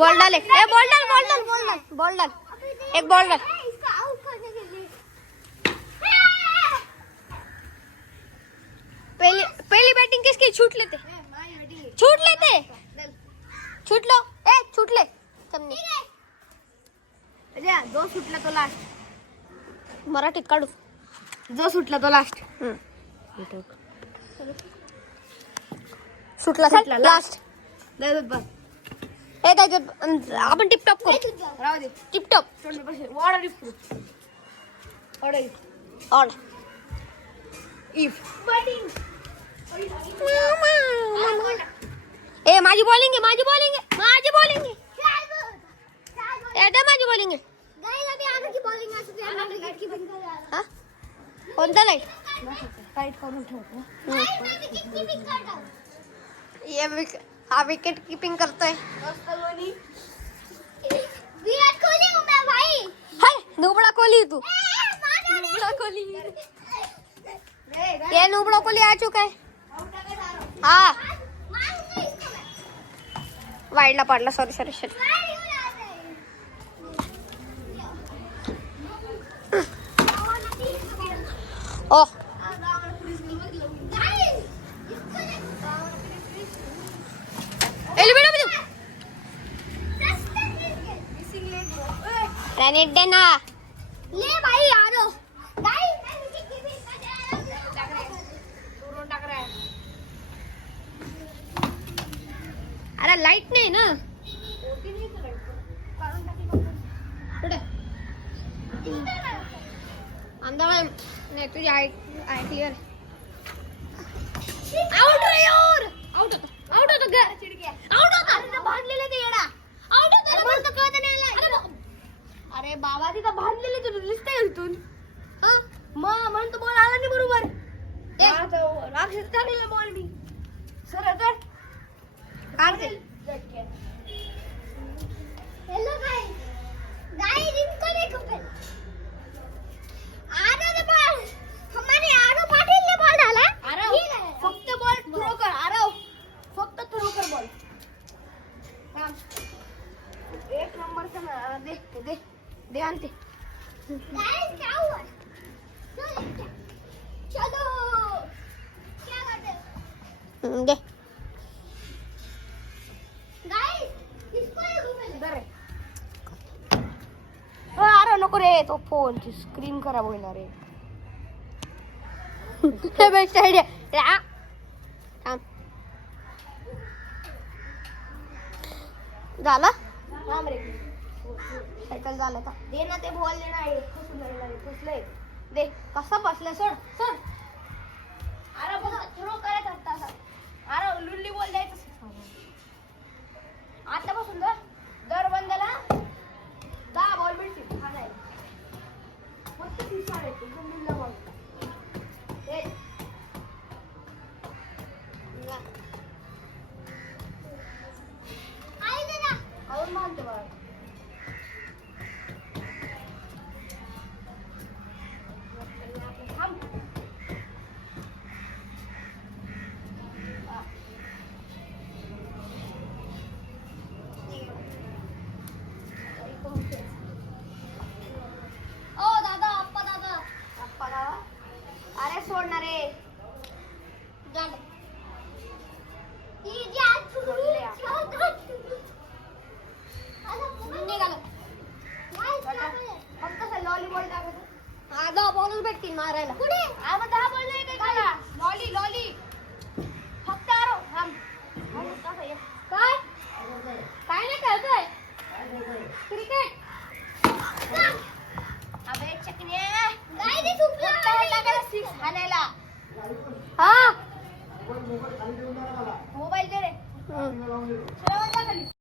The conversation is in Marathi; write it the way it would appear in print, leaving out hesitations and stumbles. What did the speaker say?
बॉल डाल एक, बॉल डाल बॉल डाल बॉल डाल बॉल डाल, एक बॉल डाल। पहली बैटिंग किसकी? छूट लेते छूट लो, छूट ले चमनी। जो सुटला तो लास्ट, मराठीत काढू, जो सुटला तो लास्ट. सुटला लास्ट. त्याच्यात आपण टिपटॉप करू. राहू दे टिपटॉप ऑर्डर ऑन. इफ माझी बॉलिंग आहे, माझी बॉलिंग आहे, माझी बॉलिंग आहे, माझी बॉलिंग आहे. हा कोणता लाईट? टाईट करून ठेवतो. हा विकेट किपिंग करतोय. हाय नुबळा कोहली तू. नुबळा कोहली, ये नुबड़ा कोहली आ चुका है. हाँ वाईडला पडला. Sorry sorry sorry. ओ देना ले भाई यारो. अरे लाईट नाही ना पुढे. आंधळा नाही तुझी आय क्लिअर. आउट यार. आउट होता आउट होता आउट होता. भांडलेले ते येडा. आउट होता मला तर कळत नाही आला. अरे बाबा तिथं भांडलेले तू दिसतंय इथून. म्हणून तो बॉल आला नाही बरोबर. राक्षस टाकलेला बॉल मी सरळ तर काढते. हेलो गाइस इनको देखो पहले. आरव ने बॉल हमारे आरव पाटिल ने बॉल डाला. आरव फक्त बॉल थ्रो कर. आरव फक्त थ्रो कर बॉल. एक नंबर का दे आणते. गाइस क्या हुआ? चलो क्या करते हो? दे गाइस इसको दे. अरे नको रे तो फोनची स्क्रीन खराब होणार रे. Best idea. झाला थांब रे. सायकल झाला का? दे ना ते बॉल दे ना. फसलंय. दे कसा बसला. सोड सोड. अरे बघ थ्रो करायचा होता असा. अरे लुल्ली बॉल द्यायचा. आतापासून दर बंदाला 10 बॉल मिळतील खायला. फक्त 30 आले लुल्ला बॉल. खाऊन मानतो बघा. ओ दादा अप्पा दादा. अरे सोडणार रे. झालं. निघालं. फक्त लॉली बॉल टाकायचं. हा 10 बॉलच भेटतील मारायला. कुठे? आम्हाला 10 बॉल नाही काय खाला. लॉली फक्त आरो. थांब. काय काय नाही खेळतोय क्रिकेट. अबे चकण्या. गाइस सुपला टाकायला 6 हाणायला. हा मोबाईल दे रे. हम्म. सरळ जा खाली.